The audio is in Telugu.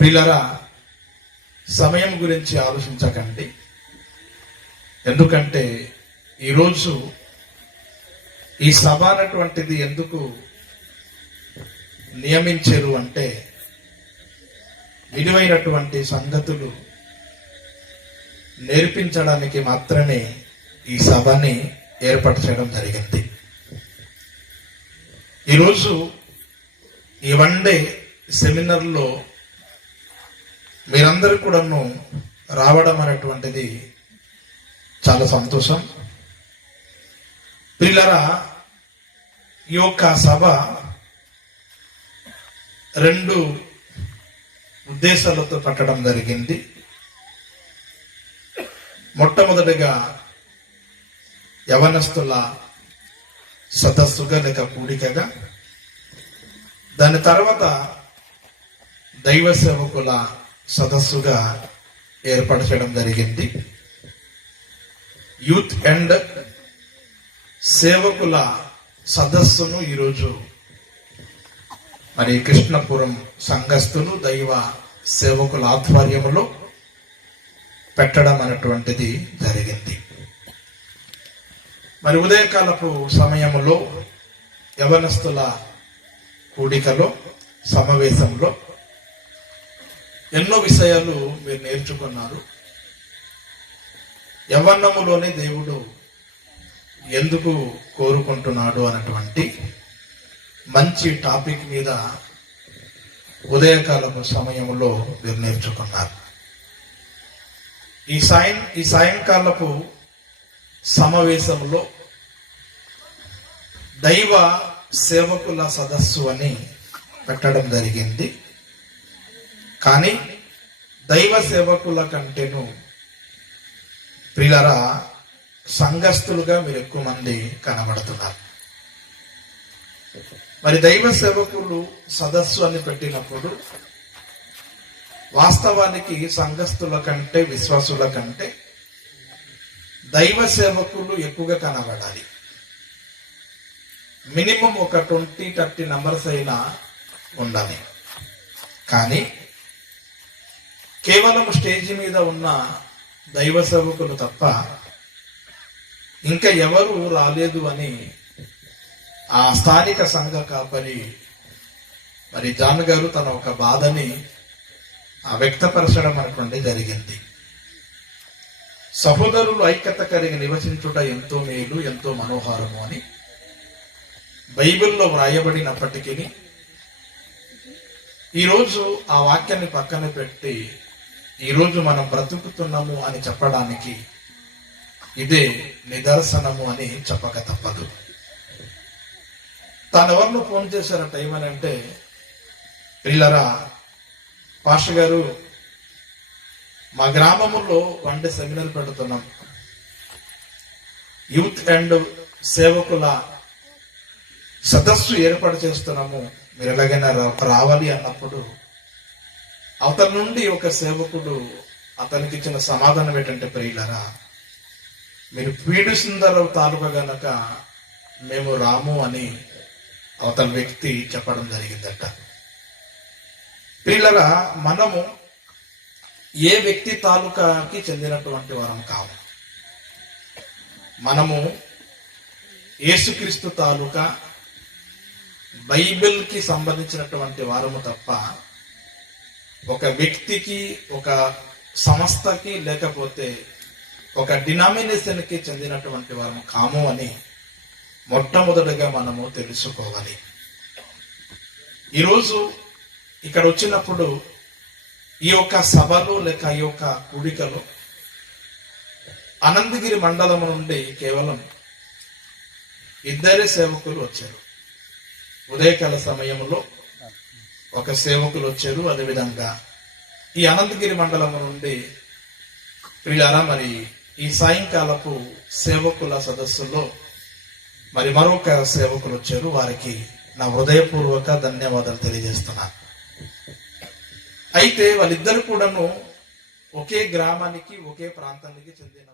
పిల్లరా సమయం గురించి ఆలోచించకండి. ఎందుకంటే ఈరోజు ఈ సభ అన్నటువంటిది ఎందుకు నియమించారు అంటే విలువైనటువంటి సంగతులు నేర్పించడానికి మాత్రమే ఈ సభని ఏర్పాటు చేయడం జరిగింది. ఈరోజు ఈ వన్ డే సెమినార్లో మీరందరూ కూడాను రావడం అనేటువంటిది చాలా సంతోషం. పిల్లరా ఈ యొక్క సభ రెండు ఉద్దేశాలతో పట్టడం జరిగింది. మొట్టమొదటిగా యవనస్తుల సదస్సుగా లేక కూడికగా దాని తర్వాత దైవ సేవకుల సదస్సుగా ఏర్పాటు చేయడం జరిగింది. యూత్ అండ్ సేవకుల సదస్సును ఈరోజు మరి కృష్ణపురం సంఘస్థులు దైవ సేవకుల ఆధ్వర్యంలో పెట్టడం అనేటువంటిది జరిగింది. మరి ఉదయకాలపు సమయంలో యవనస్తుల కూడికలో సమావేశంలో ఎన్నో విషయాలు మీరు నేర్చుకున్నారు. యవ్వన్నములోనే దేవుడు ఎందుకు కోరుకుంటున్నాడు అన్నటువంటి మంచి టాపిక్ మీద ఉదయకాలపు సమయంలో మీరు నేర్చుకున్నారు. ఈ సాయం ఈ సాయంకాలపు సమావేశంలో దైవ సేవకుల సదస్సు అని పెట్టడం జరిగింది. కానీ దైవ సేవకుల కంటేను ప్రియులరా సంఘస్థులుగా మీరు ఎక్కువ మంది కనబడుతున్నారు. మరి దైవ సేవకులు సదస్సు అని పెట్టినప్పుడు వాస్తవానికి సంఘస్థుల కంటే విశ్వాసుల కంటే దైవ సేవకులు ఎక్కువగా కనబడాలి. మినిమం ఒక ట్వంటీ థర్టీ నంబర్స్ అయినా ఉండాలి. కానీ కేవలం స్టేజ్ మీద ఉన్న దైవ సేవకులు తప్ప ఇంకా ఎవరు రాలేదు అని ఆ స్థానిక సంఘ కాపరి మరి జాన్ గారు తన ఒక బాధని ఆ వ్యక్తపరచడం అనేటువంటి జరిగింది. సహోదరులు ఐక్యత కలిగి నివసించుట ఎంతో మేలు ఎంతో మనోహారము అని బైబిల్లో వ్రాయబడినప్పటికీ ఈరోజు ఆ వాక్యాన్ని పక్కన పెట్టి ఈరోజు మనం బ్రతుకుతున్నాము అని చెప్పడానికి ఇదే నిదర్శనము అని చెప్పక తప్పదు. తాను ఎవరిని ఫోన్ చేశారట ఏమనంటే అంటే పిల్లరా పాష గారు మా గ్రామములో వన్ డే సెమినార్ పెడుతున్నాం. యూత్ అండ్ సేవకుల సదస్సు ఏర్పాటు చేస్తున్నాము. మీరు ఎలాగైనా రావాలి అన్నప్పుడు అతని నుండి ఒక సేవకుడు అతనికి ఇచ్చిన సమాధానం ఏంటంటే ప్రియులరా మీరు పీడి సుందరరావు తాలూకా గనక మేము రాము అని అవతల వ్యక్తి చెప్పడం జరిగిందట. ప్రియులరా మనము ఏ వ్యక్తి తాలూకాకి చెందినటువంటి వారం కాము. మనము యేసుక్రీస్తు తాలూకా బైబిల్కి సంబంధించినటువంటి వారము తప్ప ఒక వ్యక్తికి ఒక సంస్థకి లేకపోతే ఒక డినామినేషన్కి చెందినటువంటి వారము కాము అని మొట్టమొదటిగా మనము తెలుసుకోవాలి. ఈరోజు ఇక్కడ వచ్చినప్పుడు ఈ యొక్క సభలో లేక ఈ యొక్క కూడికలో అనంతగిరి మండలం నుండి కేవలం ఇద్దరే సేవకులు వచ్చారు. ఉదయకాల సమయంలో ఒక సేవకులు వచ్చారు అదేవిధంగా ఈ అనంతగిరి మండలం నుండి వీళ్ళారా మరి ఈ సాయంకాలపు సేవకుల సదస్సులో మరి మరొక సేవకులు వచ్చారు. వారికి నా హృదయపూర్వక ధన్యవాదాలు తెలియజేస్తున్నాను. అయితే వాళ్ళిద్దరు కూడాను ఒకే గ్రామానికి ఒకే ప్రాంతానికి చెందిన